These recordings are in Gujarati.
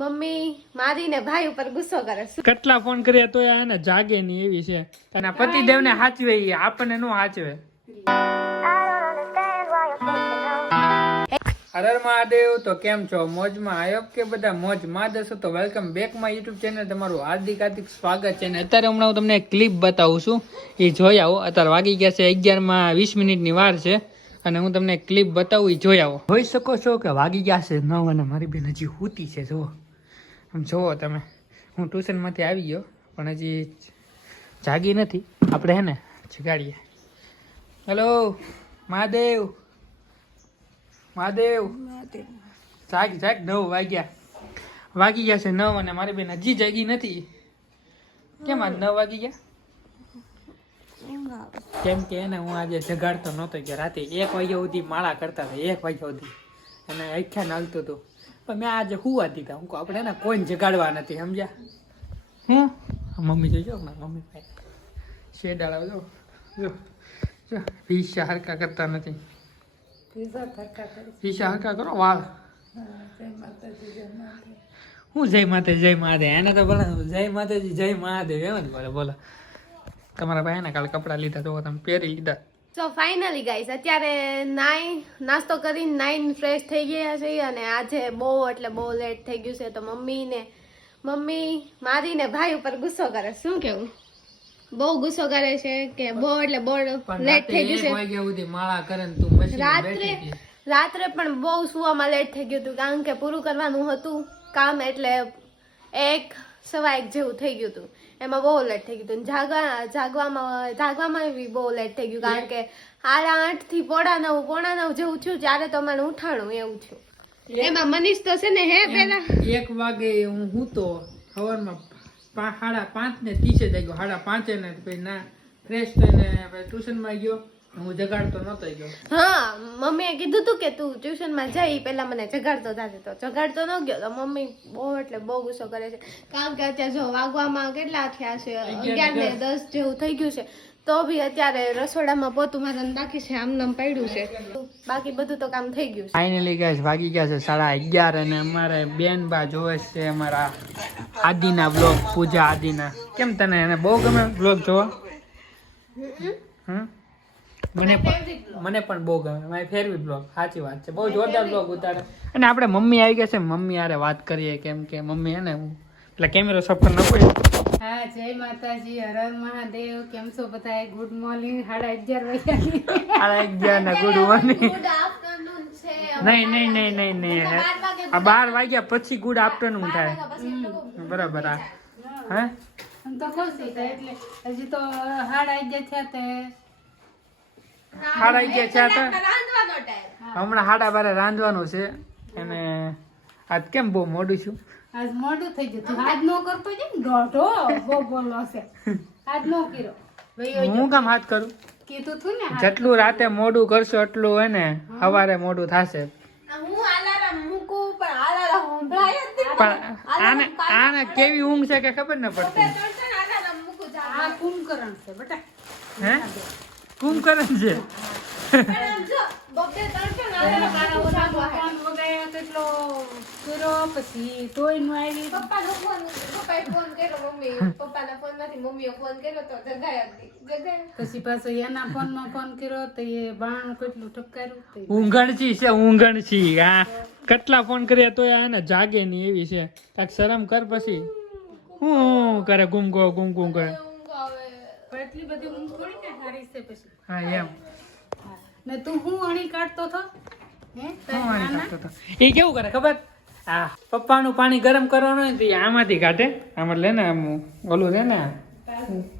મમ્મી મારી ને ભાઈ ઉપર ગુસ્સો કરે છે. કેટલા ફોન કર્યા તો એને જાગે નહીં એવી છે. અને પતિદેવ ને હાચવે એ આપણને નો હાચવે. હરર મહાદેવ તો કેમ છો? મોજમાં આયો કે બધા મોજમાં જશો તો વેલકમ બેકમાં યુટ્યુબ ચેનલ તમારું હાર્દિક હાર્દિક સ્વાગત છે. અને અત્યારે હમણાં હું તમને એક ક્લિપ બતાવું છું. એ જોઈ આવો. અત્યારે વાગી ગયા છે અગિયારમાં વીસ મિનિટની વાર છે. અને હું તમને ક્લિપ બતાવું એ જોઈ આવો. જોઈ શકો છો કે વાગી ગયા છે નવ અને મારી બેન હજી હૂતી છે જુઓ. આમ જુઓ તમે, હું ટ્યુશનમાંથી આવી ગયો, પણ હજી જાગી નથી. આપણે હે ને જગાડીએ. હેલો મહાદેવ મહાદેવ. જાગ જાગ, નવ વાગ્યા. વાગી ગયા છે નવ અને મારી બેન હજી જાગી નથી. કેમ આજ નવ વાગી ગયા? કેમ કે એને હું આજે જગાડતો નહોતો કે રાતે એક વાગ્યા સુધી માળા કરતા હતા, એક વાગ્યા સુધી. અને આખ્યા હાલતું હતું. પણ મેં આજે હુવા દીધા હું આપણે એને કોઈને જગાડવા નથી સમજ્યા? હું? મમ્મી જોજો ને મમ્મી ભાઈ શેડાળા જો જો જો પીસા હરકા કરતા નથી. પીસા હરકા કરો વાળ. હું જય માતાજી જય મહાદેવ? એને તો બોલે જય માતાજી જય મહાદેવ એમ જ બોલે બોલો. તમારા ભાઈ ને કાલે કપડાં લીધા તો તમે પહેરી લીધા. સો ફાઇનલી ગાઈસ અત્યારે નાઈ નાસ્તો કરીને નાઈન ફ્રેશ થઈ ગયા છે અને આજે બહુ એટલે બહુ લેટ થઈ ગયું છે. તો મમ્મીને મમ્મી મારીને ભાઈ ઉપર ગુસ્સો કરે શું કેવું? બહુ ગુસ્સો કરે છે કે બહુ એટલે બહુ લેટ થઈ ગયું છે. રાત્રે રાત્રે પણ બહુ સુવામાં લેટ થઈ ગયું હતું. કારણ કે પૂરું કરવાનું હતું કામ એટલે એક સવા એક જેવું થઈ ગયું હતું. એમાં બહુ લેટ થઈ ગયું હતું. જાગવા જાગવામાં જાગવામાં બી બહુ લેટ થઈ ગયું. કારણ કે સાડા આઠથી પોણા નવ પોણા નવ જેવું થયું ત્યારે તો મને ઉઠાણું એવું થયું. એમાં મનીષ તો છે ને હે પેલા? એક વાગે હું હું સવારમાં પા- સાડા પાંચ ને ત્રીસે જાગ્યો. સાડા પાંચે ને પછી ના ફ્રેશ થઈને ટ્યુશનમાં ગયો. હું જગાડતો નતો ગયો. હા મમ્મીએ કીધું તું કે તું ટ્યુશનમાં જઈ પેલા મને જગાડતો થાતે તો જગાડતો ન ગયો તો મમ્મી બહુ એટલે બહુ ગુસ્સો કરે છે. કારણ કે અત્યારે જો વાગવામાં કેટલા થયા છે? અગિયાર ને દસ જેવું થઈ ગયું છે. તો બી અત્યારે રસોડામાં પોતું મારે બાકી છે આમ નામ પડ્યું છે. બાકી બધું તો કામ થઈ ગયું છે. ફાઇનલી ગાઈસ વાગી ગયા છે સાડા અગિયાર અને અમારે બેન બા જોવે છે અમારા આદિના બ્લોગ પૂજા આદિના. કેમ તને એને બહુ ગમે બ્લોગ જોવા? હમ? મને પણ મને પણ બહુ ગમે. મારી ફેરવી બ્લોગ. સાચી વાત છે. બહુ જોરદાર બ્લોગ ઉતારે અને આપણે મમ્મી આવી ગયા છે મમ્મી હારે વાત કરીએ કેમ કે મમ્મી હે ને હું એટલે કેમેરો સફર ન પડે હા જય માતાજી હર મહાદેવ. કેમ છો બધા ગુડ મોર્નિંગ સાડા અગિયાર વાગ્યા સાડા અગિયાર ના ગુડ મોર્નિંગ નહીં નહીં નહીં નહીં નહીં. આ બાર વાગ્યા પછી ગુડ આફ્ટરનૂન થાય. બરાબર હા. હે. તો ખુશ છું એટલે. હજી તો સાડા અગિયાર થયા તે. સાડા અગિયાર છે તો. હમણાં સાડા બારે રાંધવાનું છે. અને આજ કેમ બહુ મોડું છું આજ મોડું થઈ ગયું. આજ નો કરતો છે દોઢો બહુ બોલો છે. આજ નો કર્યો. હું કામ હાથ કરું? કીધું તું ને જેટલું રાતે મોડું કરશો એટલું હોય ને સવારે મોડું થશે. હું અલાર્મ મૂકું પણ આને આને કેવી ઊંઘ છે કે ખબર ન પડતી. આ કુંભકરણ છે બેટા. હે? છે ને વગાડ્યો કેટલો કર્યો પછી નો તો. પછી એના ફોન ફોન કર્યો તો એ બાણું કેટલું ઠપકાર્યું તો છે ઊંઘણછી હા, કેટલા ફોન કર્યા તોય આને જાગે નહીં એવી છે શરમ કર પછી હું કરે ગુમ ગો, ગુમ ગુમ કરે. પણ એટલી બધી ઊંઘ થોડી ને હારી છે પછી. હા એમ. ને તું હું અણી કાઢતો હતો હે? તારી કાઢતો હતો. એ કેવું કરે ખબર? આ પપ્પાનું પાણી ગરમ કરવાનું હોય ને તો આમાંથી કાઢે. આમાં લે ને આમ ઓલું રે ને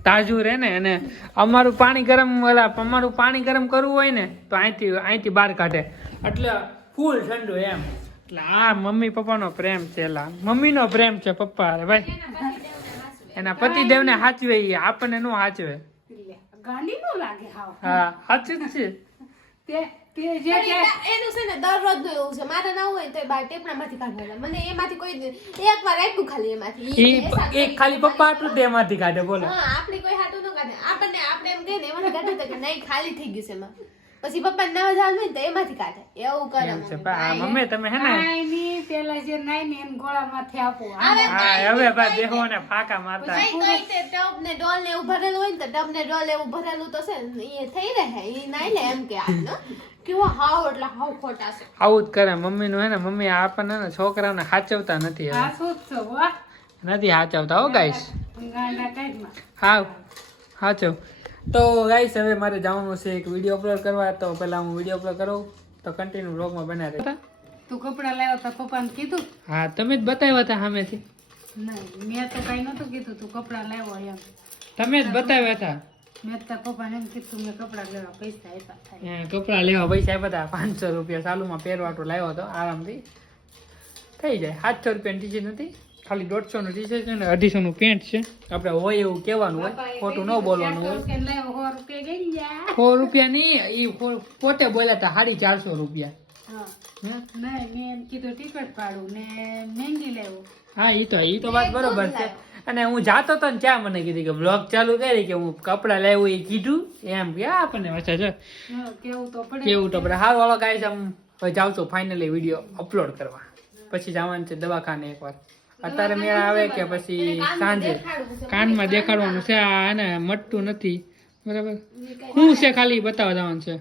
તાજું રે ને અને અમારું પાણી ગરમ ઓલા અમારું પાણી ગરમ કરવું હોય ને તો અહીંથી અહીંથી બહાર કાઢે. એટલે ફૂલ ઠંડુ એમ. એટલે આ મમ્મી પપ્પાનો પ્રેમ છે એલા. મમ્મીનો પ્રેમ છે પપ્પા અરે ભાઈ. એના આપણને નો સાચવે ગાંડી નો લાગે હા સાચું જ છે. તે તે જે પણ કે એના- એનું છે ને દરરોજનું એવું છે. મારે ના હોય તો બાર ટેપણામાંથી કાઢવાના મને એમાંથી કોઈ દી- એક વાર આપ્યું ખાલી એમાંથી. એ ખાલી પપ્પા આટલું કાઢે બોલો. હા આપણે કોઈ હાટું ન કાઢે. આપણને આપણે એમ કહીએ ને એમાંથી કાઢે તો કે નહીં ખાલી થઈ ગયું છે એમાં. પછી પપ્પા નવા જાવ હોય ને તો એમાંથી કાઢે. એવું કરે એમ છે મમ્મી. તમે હે ને? નાઈની પેલા જે નાઈની એમ ગોળામાંથી આપો. હવે હા હવે બા દેહો ને ફાકા મારતા. કઈ કઈ તે ટબ ને ડોલ ને એવું ભરેલું હોય ને તો ટબ ને ડોલ એવું ભરેલું તો છે ને એ થઈ રહે એ નાઈ ને એમ કે આનો કેવો હાવ એટલે હાવ ખોટા છે. આવું જ કરે મમ્મી નું હે ને મમ્મી આપણને ને છોકરાઓને સાચવતા નથી આ શું વાહ. નથી સાચવતા હો ગાઈસ. હા સાચો તો ગાઈસ હવે મારે જવાનું છે એક વીડિયો અપલોડ કરવા. તો પહેલા હું વીડિયો અપલોડ કરું. તો કન્ટિન્યુ બ્લોગમાં બનાવી રહે તું કપડા લાવ્યો તો પપ્પાને કીધું? હા તમે જ બતાવ્યા હતા સામેથી. નહીં મેં તો કઈ નહોતું કીધું તું કપડા લાવ્યો એમ. તમે જ બતાવ્યા હતા. મેં તો પપ્પાને એમ કીધું મેં કપડા લેવા પૈસા આપ્યા કપડાં લેવા પૈસા આપ્યા હતા પાંચસો રૂપિયા ચાલુમાં પહેરવાટો લાવ્યો હતો આરામથી. થઈ જાય સાતસો રૂપિયાની ટી શર્ટ નથી ખાલી દોઢસો નું ટી છે ને અઢીસો નું પેન્ટ છે. આપણે હોય એવું કહેવાનું હોય. ખોટું ન બોલવાનું હોય. સો રૂપિયા નહીં એ પોતે બોલ્યા હતા સાડી ચારસો રૂપિયા. હા. એ તો એ તો વાત બરોબર છે. અને હું જાતો તો ને ત્યાં મને કીધી કે બ્લોગ ચાલુ કરી કે હું કપડાં લેવું એ કીધું. એમ કે આપણને વચ્ચે છે. કેવું તો પડે. કેવું તો વાળો ગાય આમ જાઉં છું ફાઇનલી વીડિયો અપલોડ કરવા. પછી જવાનું છે દવાખાને એકવાર. અત્યારે મેળા આવે કે પછી સાંજે? કાનમાં દેખાડવાનું છે આ એને મટતું નથી. બરાબર? હું છે ખાલી? બતાવવા જવાનું છે.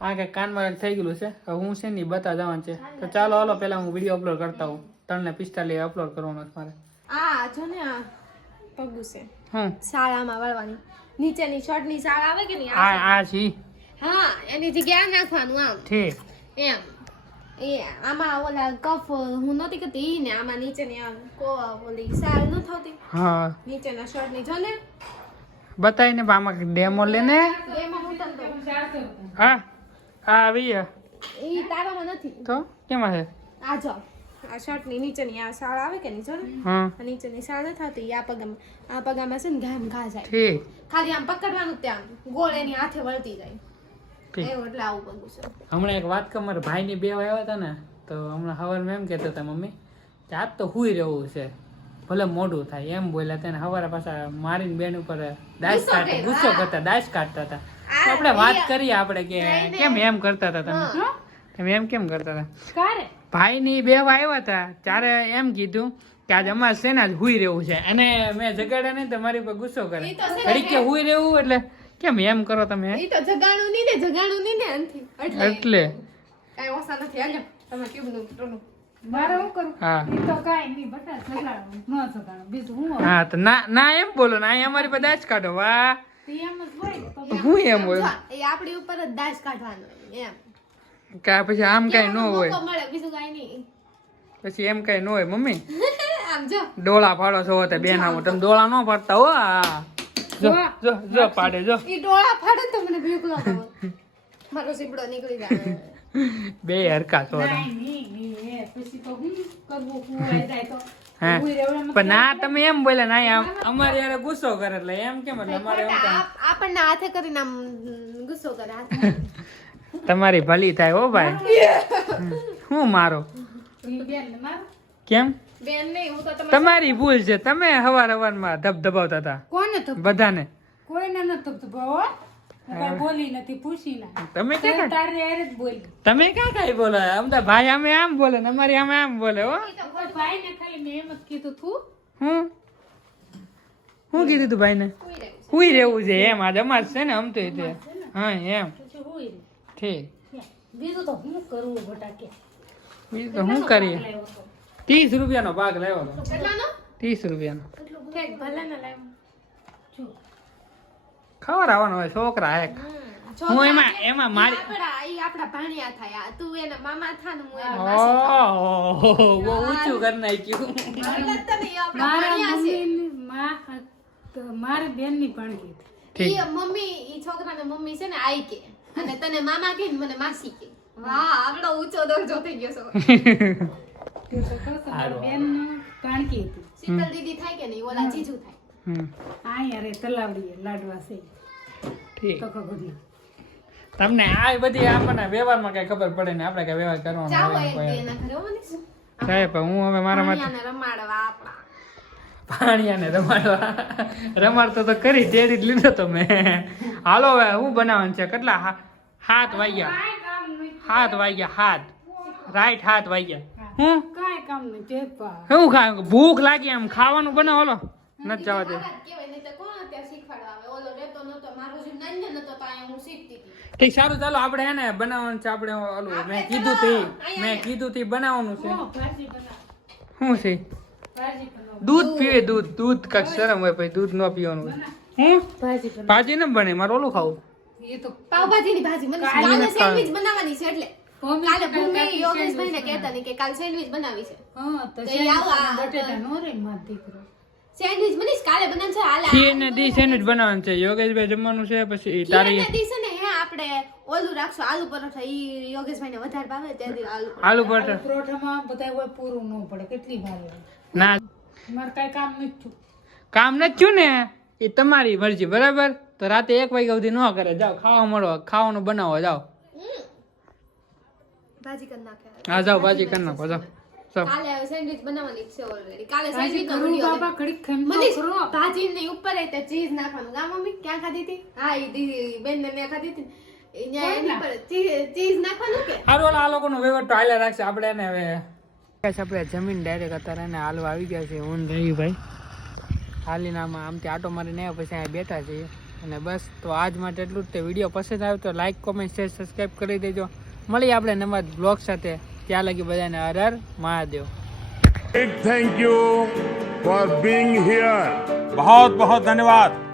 આ કે કાનમાં થઈ ગયેલું છે? હવે હું છે ને ઈ બતાવવા જવાનું છે. તો ચાલો હાલો પહેલાં હું વીડિયો અપલોડ કરતા હોઉં. ત્રણ ને પિસ્તાલીસ અપલોડ કરવાનો છે મારે. આ જો ને આ પગુ છે. હા. શાળામાં વળવાની. નીચેની શર્ટની શાળ આવે કે નહીં? આ આ છી હા એની જગ્યાએ નાખવાનું આમ. ઠીક. એમ. એ આમાં ઓલા કફ હું નહોતી કરતી ને આમાં નીચેની ઓલી શાળ ન થતી હા નીચેના શર્ટની જો ને બતાવીને આમાં ડેમો લેને એમાં હું તમને હા આ આવી ગયા. ઈ તારામાં નથી તો કેમાં છે આ જો આ શર્ટની નીચેની આ શાળ આવે કે નહીં જો ને હા નીચેની શાળ ન થતી આ પગામાં આ પગામાં છે ને ઘામ ઘા જાય ઠીક ખાલી આમ પકડવાનું ત્યાં ગોળ એની હાથે વળતી જાય હમણાં એક વાત કમર મારા ભાઈની બે આવ્યા હતા ને તો હમણાં સવારમાં એમ કહેતા હતા મમ્મી કે આજ તો હુઈ રહેવું છે ભલે મોડું થાય એમ બોલ્યા તેને સવારે પાછા મારીને બેન ઉપર દાસ કાઢતા ગુસ્સો કરતા દાસ કાઢતા હતા તો આપણે વાત કરીએ આપણે કે. કેમ એમ કરતા હતા તમે. તમે એમ કેમ કરતા હતા ભાઈ ભાઈની બે આવ્યા હતા ત્યારે એમ કીધું કે આજે અમારે સેના જ હુઈ રહેવું છે અને મેં જગાડ્યા નહીં તો મારી ઉપર ગુસ્સો કરે. ને ઘડીક કે હુઈ રહેવું એટલે કેમ એમ કરો તમે? એ તો જગાડું નહીં ને જગાડું નહીં ને આનથી. એટલે કાઈ ઓસા નથી. હાલ્યો તમે ક્યુબનું ટોનું મારે હા તો કાંઈ નહીં બટા સગાડું ન સગાડું બીજું હું હા તો ના ના એમ બોલો ના અહીં અમારી પાસે જ કાઢો વાહ. ઈ એમ હોય ને તો હું એમ બોલ જો, એ આપણી ઉપર જ દાજ કાઢવાનો એમ. કે આ પછી આમ કઈ ન હોય. મોકો મળે બીજું કાંઈ નહીં. પછી એમ કઈ ન હોય મમ્મી. ડોળા પાડો છો તે બેન તમે ડોળા ન પાડતા હો આ. જો જો જો પાડે જો. ઈ ડોળા ફાડે તો મને બીક લાગે મારો સીપડો નીકળી જાય. બે હરકા પછી તો હું કરવું? જાય એમ પણ ના તમે એમ બોલ્યા ના આમ. અમારે યાર ગુસ્સો કરે એટલે એમ કેમ એટલે અમારે આપણને હાથે કરીને આમ ગુસ્સો કરે તમારી ભલી થાય હો ભાઈ. હું માર? કેમ? બેન નહીં હું તો તમારી ભૂલ છે. તમે હવાર હવારમાં ધબધબાવતા હતા. કોને બધાને. કોઈને ન ધબધબાવો બોલી નથી પૂછી ના. તમે ક્યાં તારે જ બોલી. તમે ક્યાં કઈ બોલો? આમ તો ભાઈ અમે આમ બોલે ને અમારી અમે આમ બોલે હો. ભાઈ ને ખાલી મેં એમ જ કીધું તું. હું? હું કીધું તું ભાઈને? કોઈ રહેવું હુઈ રહેવું છે. એમ આજ અમાર છે ને આમ તો હા એમ. ઠીક. બીજું તો હું કરવું બટા બીજું તો શું કરીએ. ત્રીસ રૂપિયાનો ભાગ લેવો હતો. ત્રીસ રૂપિયાનો. ખબર આવવાનો હોય છોકરા એક હું એમાં એમાં મારી આપડા ભાણિયા થાય. તું એના મામા થા ને હું એના માસી ઓહો બહુ ઊંચું કરી નાખ્યું. એટલે જ તને ઈ આપડા મારા ભાણિયા માં મારી બેનની પણ કીધી ઈ મમ્મી ઈ છોકરાને મમ્મી છે ને આઈ કે. અને તને મામા કે મને માસી કે. વાહ આગળ ઊંચો દરજ્જો થઈ ગયો છે. તો કહું છું, મારી બેનનું કાણકી હતી. શીતલ દીદી થાય કે નહીં? ઓલા જીજુ થાય. હમ, આ યારે લાડવા છે. ઠીક. તો ખબર તમને આ બધી આપણને વ્યવહારમાં કઈ ખબર પડે ને આપણે કઈ વ્યવહાર કરવાનો સાહેબ. હું હવે મારા માટે રમાડવા આપણા. પાણીયાને રમાડવા. રમાડતો તો કરી તેડી જ લીધો તો મેં. હાલો હવે હું બનાવવાનું છે? કેટલા હા હાથ વાગ્યા. હાથ વાગ્યા હાથ. રાઈટ હાથ વાગ્યા. હું? કાઈ કામ નહીં ચેપા શું ખાય? ભૂખ લાગી એમ. ખાવાનું બનાવો ઓલો. નથી જવા દે. હું ઠીક સારું ચાલો આપણે હે ને બનાવવાનું છે આપણે ઓલું મેં કીધું તી. મેં કીધું તી બનાવવાનું છે. શું છે? દૂધ પીવે દૂધ દૂધ કાંઈક શરમ હોય પછી દૂધ ન પીવાનું. હું? ભાજી ભાજી ન બને મારે ઓલું ખાવું. એ તો પાવભાજીની ભાજી મને સેન્ડવિચ બનાવવાની છે એટલે કાલે કાલે ભૂમિ કાલે યોગેશભાઈને કહેતા નહીં કે કાલે સેન્ડવિચ બનાવી છે. હા તો તો એ આવો, આ- બટેટા નો રે માર દીકરો. સેન્ડવિચ બનીશ કાલે બનાવ છે હાલે ખીર દી સેન્ડવિચ બનાવવાનું છે? યોગેશભાઈ જમવાનું છે પછી તારી ખીરના દિવસે ને હે આપણે ઓલું રાખશું આલુ પરોઠા. ઈ યોગેશભાઈને વધારે ભાવે ત્યાંથી આલુ આલુ બટર પરોઠામાં બધા હોય પૂરું ન પડે કેટલી વાર ના. મારે કાંઈ કામ નથી થયું. કામ નથી થયું ને? એ તમારી મરજી બરાબર? તો રાતે એક વાગ્યા સુધી ન કરે. જાઓ ખાવા મળો ખાવાનું બનાવો જાઓ. ભાજી કરી નાખે હા જાઓ ભાજી કરી નાખો જાઓ. કાલે સેન્ડવિચ બનાવવાની છે ઓલરેડી કાલે સેન્ડવિચ નો કરું વિડિયો બાપા ઘડીક ખમતો મનીષ ભાજી ની ઉપર એ ચીઝ નાખવાનું. કા મમ્મી ક્યાં ખાધી હતી? હા ઈ દીદી બેન ને મેં ખાધી હતી. એની પર ચીઝ નાખવાનું કે? હારો આ લોકોનો નો તો હાલ્યા રાખશે. આપણે એને હવે Guys, આપણે જમીન ડાયરેક્ટ અત્યારે એને હાલવા આવી ગયા છે હું ને ભાઈ હાલીને આમાં આમથી આટો મારીને આવ્યા પછી અહીંયા બેઠા છીએ. અને બસ તો આજ માટે એટલું જ તે વીડિયો પસંદ આવ્યો. તો લાઈક કોમેન્ટ શેર સબસ્ક્રાઈબ કરી દેજો. મળીએ આપણે નવા બ્લોગ સાથે ત્યાં લગી બધાને Har Har Mahadev big thank you for being here. बहुत बहुत धन्यवाद